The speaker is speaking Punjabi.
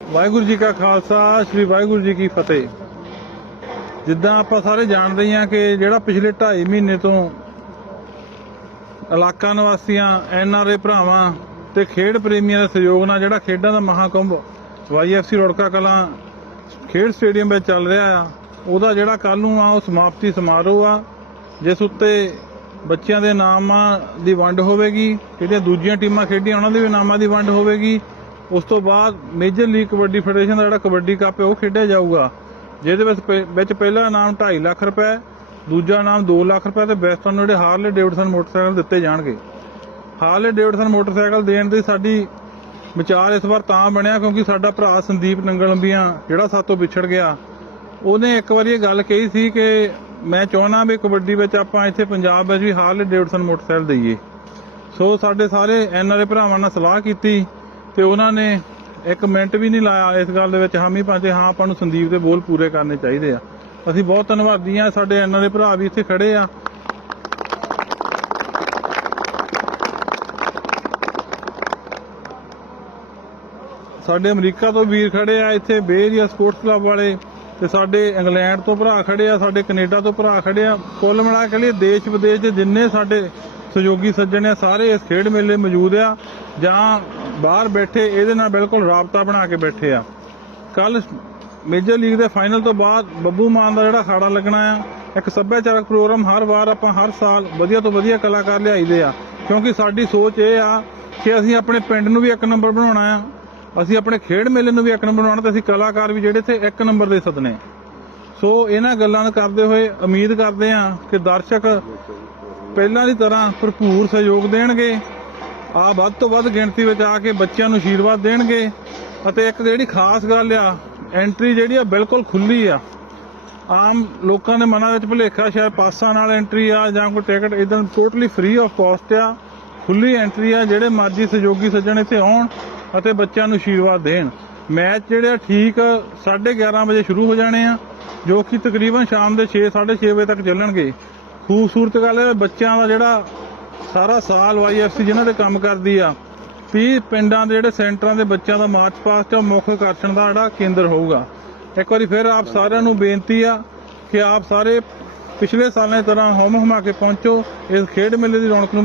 ਵਾਹਿਗੁਰੂ ਜੀ ਕਾ ਖਾਲਸਾ, ਸ੍ਰੀ ਵਾਹਿਗੁਰੂ ਜੀ ਕੀ ਫਤਿਹ। ਜਿੱਦਾਂ ਆਪਾਂ ਸਾਰੇ ਜਾਣਦੇ ਹੀ ਹਾਂ ਕਿ ਜਿਹੜਾ ਪਿਛਲੇ 2.5 ਮਹੀਨੇ ਤੋਂ ਇਲਾਕਾ ਨਿਵਾਸੀਆਂ, ਐਨ ਆਰ ਏ ਭਰਾਵਾਂ ਤੇ ਖੇਡ ਪ੍ਰੇਮੀਆਂ ਦੇ ਸਹਿਯੋਗ ਨਾਲ ਜਿਹੜਾ ਖੇਡਾਂ ਦਾ ਮਹਾਕੁੰਭ ਵਾਈਐਫਸੀ ਰੋੜਕਾ ਕਲਾਂ ਖੇਡ ਸਟੇਡੀਅਮ ਵਿੱਚ ਚੱਲ ਰਿਹਾ ਆ, ਉਹਦਾ ਜਿਹੜਾ ਕੱਲ ਨੂੰ ਆ, ਉਹ ਸਮਾਪਤੀ ਸਮਾਰੋਹ ਆ, ਜਿਸ ਉੱਤੇ ਬੱਚਿਆਂ ਦੇ ਨਾਮਾਂ ਦੀ ਵੰਡ ਹੋਵੇਗੀ, ਜਿਹੜੀਆਂ ਦੂਜੀਆਂ ਟੀਮਾਂ ਖੇਡੀਆਂ, ਉਹਨਾਂ ਦੇ ਵੀ ਨਾਮਾਂ ਦੀ ਵੰਡ ਹੋਵੇਗੀ ਉਸ ਤੋਂ ਬਾਅਦ ਮੇਜਰ ਲੀਗ ਕਬੱਡੀ ਫੈਡਰੇਸ਼ਨ ਦਾ ਜਿਹੜਾ ਕਬੱਡੀ ਕੱਪ ਹੈ, ਉਹ ਖੇਡਿਆ ਜਾਊਗਾ। ਜਿਹਦੇ ਵਿੱਚ ਪਹਿ- ਵਿੱਚ ਪਹਿਲਾ ਇਨਾਮ 2.5 ਲੱਖ ਰੁਪਏ, ਦੂਜਾ ਇਨਾਮ 2 ਲੱਖ ਰੁਪਏ ਤੇ ਬੈਸਟਾਂ ਨੂੰ ਜਿਹੜੇ ਹਾਰਲੇ ਡੇਵਿਡਸਨ ਮੋਟਰਸਾਈਕਲ ਦਿੱਤੇ ਜਾਣਗੇ। ਹਾਰਲੇ ਡੇਵਿਡਸਨ ਮੋਟਰਸਾਈਕਲ ਦੇਣ ਦੀ ਸਾਡੀ ਵਿਚਾਰ ਇਸ ਵਾਰ ਤਾਂ ਬਣਿਆ ਕਿਉਂਕਿ ਸਾਡਾ ਭਰਾ ਸੰਦੀਪ ਨੰਗਲੰਬੀਆਂ ਜਿਹੜਾ ਸਾਤੋਂ ਵਿਛੜ ਗਿਆ, ਉਹਨੇ ਇੱਕ ਵਾਰੀ ਇਹ ਗੱਲ ਕਹੀ ਸੀ ਕਿ ਮੈਂ ਚਾਹੁੰਦਾ ਵੀ ਕਬੱਡੀ ਵਿੱਚ ਆਪਾਂ ਇੱਥੇ ਪੰਜਾਬ ਵਿੱਚ ਵੀ ਹਾਰਲੇ ਡੇਵਿਡਸਨ ਮੋਟਰਸਾਈਕਲ ਦਈਏ। ਸੋ ਸਾਡੇ ਸਾਰੇ ਐਨਆਰਏ ਭਰਾਵਾਂ ਨਾਲ ਸਲਾਹ ਕੀਤੀ ਤੇ ਉਹਨਾਂ ਨੇ ਇੱਕ ਮਿੰਟ ਵੀ ਨਹੀਂ ਲਾਇਆ ਇਸ ਗੱਲ ਦੇ ਵਿੱਚ ਹਾਮੀ ਭਾਂਜੇ ਹਾਂ ਆਪਾਂ ਨੂੰ ਸੰਦੀਪ ਦੇ ਬੋਲ ਪੂਰੇ ਕਰਨੇ ਚਾਹੀਦੇ ਆ। ਅਸੀਂ ਬਹੁਤ ਧੰਨਵਾਦੀ ਆ ਸਾਡੇ ਐਨਆਰਏ ਭਰਾ ਵੀ ਇੱਥੇ ਖੜੇ ਆ। ਸਾਡੇ ਅਮਰੀਕਾ ਤੋਂ ਵੀਰ ਖੜੇ ਆ, ਇੱਥੇ ਬੇਰੀਆ ਸਪੋਰਟਸ ਕਲੱਬ ਵਾਲੇ ਤੇ ਸਾਡੇ ਇੰਗਲੈਂਡ ਤੋਂ ਭਰਾ ਖੜੇ ਆ, ਸਾਡੇ ਕੈਨੇਡਾ ਤੋਂ ਭਰਾ ਖੜੇ ਆ। ਕੁੱਲ ਮਿਲਾ ਕੇ ਲਈ ਦੇਸ਼ ਵਿਦੇਸ਼ ਦੇ ਜਿੰਨੇ ਸਾਡੇ ਸਹਿਯੋਗੀ ਸੱਜਣ ਆ, ਸਾਰੇ ਇਸ ਖੇਡ ਮੇਲੇ ਮੌਜੂਦ ਆ। ਜਾਂ ਬਾਹਰ ਬੈਠੇ ਇਹਦੇ ਨਾਲ ਬਿਲਕੁਲ ਰਾਬਤਾ ਬਣਾ ਕੇ ਬੈਠੇ ਆ। ਕੱਲ ਮੇਜਰ ਲੀਗ ਦੇ ਫਾਈਨਲ ਤੋਂ ਬਾਅਦ ਬੱਬੂ ਮਾਨ ਦਾ ਜਿਹੜਾ ਖਾੜਾ ਲੱਗਣਾ ਆ, ਇੱਕ ਸੱਭਿਆਚਾਰਕ ਪ੍ਰੋਗਰਾਮ ਹਰ ਵਾਰ ਆਪਾਂ ਹਰ ਸਾਲ ਵਧੀਆ ਤੋਂ ਵਧੀਆ ਕਲਾਕਾਰ ਲਿਆਈਦੇ ਆ। ਕਿਉਂਕਿ ਸਾਡੀ ਸੋਚ ਇਹ ਆ ਕਿ ਅਸੀਂ ਆਪਣੇ ਪਿੰਡ ਨੂੰ ਵੀ ਇੱਕ ਨੰਬਰ ਬਣਾਉਣਾ ਆ, ਅਸੀਂ ਆਪਣੇ ਖੇਡ ਮੇਲੇ ਨੂੰ ਵੀ ਇੱਕ ਨੰਬਰ ਬਣਾਉਣਾ ਤੇ ਅਸੀਂ ਕਲਾਕਾਰ ਵੀ ਜਿਹੜੇ ਇੱਥੇ ਇੱਕ ਨੰਬਰ ਦੇ ਸਦਨੇ। ਸੋ ਇਹਨਾਂ ਗੱਲਾਂ ਨੂੰ ਕਰਦੇ ਹੋਏ ਉਮੀਦ ਕਰਦੇ ਆ ਕਿ ਦਰਸ਼ਕ ਪਹਿਲਾਂ ਦੀ ਤਰ੍ਹਾਂ ਭਰਪੂਰ ਸਹਿਯੋਗ ਦੇਣਗੇ। ਆ ਵੱਧ ਤੋਂ ਵੱਧ ਗਿਣਤੀ ਵਿੱਚ ਆ ਕੇ ਬੱਚਿਆਂ ਨੂੰ ਆਸ਼ੀਰਵਾਦ ਦੇਣਗੇ ਅਤੇ ਇੱਕ ਜਿਹੜੀ ਖਾਸ ਗੱਲ ਆ ਐਂਟਰੀ ਜਿਹੜੀ ਆ ਬਿਲਕੁਲ ਖੁੱਲੀ ਆ। ਆਮ ਲੋਕਾਂ ਦੇ ਮਨਾਂ ਵਿੱਚ ਭੁਲੇਖਾ ਸ਼ਾਇਦ ਪਾਸਾਂ ਨਾਲ ਐਂਟਰੀ ਆ ਜਾਂ ਕੋਈ ਟਿਕਟ ਇਦਾਂ ਟੋਟਲੀ ਫ੍ਰੀ ਆਫ ਕਾਸਟ ਆ ਖੁੱਲੀ ਐਂਟਰੀ ਆ, ਜਿਹੜੇ ਮਰਜ਼ੀ ਸਹਿਯੋਗੀ ਸੱਜਣ ਇੱਥੇ ਆਉਣ ਅਤੇ ਬੱਚਿਆਂ ਨੂੰ ਆਸ਼ੀਰਵਾਦ ਦੇਣ। ਮੈਚ ਜਿਹੜੇ ਆ ਠੀਕ 11:30 ਵਜੇ ਸ਼ੁਰੂ ਹੋ ਜਾਣੇ ਆ, ਜੋ ਕਿ ਤਕਰੀਬਨ ਸ਼ਾਮ ਦੇ 6 6:30 ਵਜੇ ਤੱਕ ਚੱਲਣਗੇ। ਖੂਬਸੂਰਤ ਗੱਲ ਹੈ ਬੱਚਿਆਂ ਦਾ ਜਿਹੜਾ ਸਾਰਾ ਸਾਲ ਵਾਈਐਫਸੀ ਜਿਨ੍ਹਾਂ ਦੇ ਕੰਮ ਕਰਦੀ ਆ ਵੀ ਪਿੰਡਾਂ ਦੇ ਜਿਹੜੇ ਸੈਂਟਰਾਂ ਦੇ ਬੱਚਿਆਂ ਦਾ ਮਾਰਚ ਪਾਸਟ ਆ ਮੁੱਖ ਆਕਰਸ਼ਣ ਦਾ ਜਿਹੜਾ ਕੇਂਦਰ ਹੋਊਗਾ। ਇੱਕ ਵਾਰੀ ਫਿਰ ਆਪ ਸਾਰਿਆਂ ਨੂੰ ਬੇਨਤੀ ਆ ਕਿ ਆਪ ਸਾਰੇ ਪਿਛਲੇ ਸਾਲਾਂ ਦੀ ਤਰ੍ਹਾਂ ਹਮ ਹਮਾ ਕੇ ਪਹੁੰਚੋ, ਇਸ ਖੇਡ ਮੇਲੇ ਦੀ ਰੌਣਕ ਨੂੰ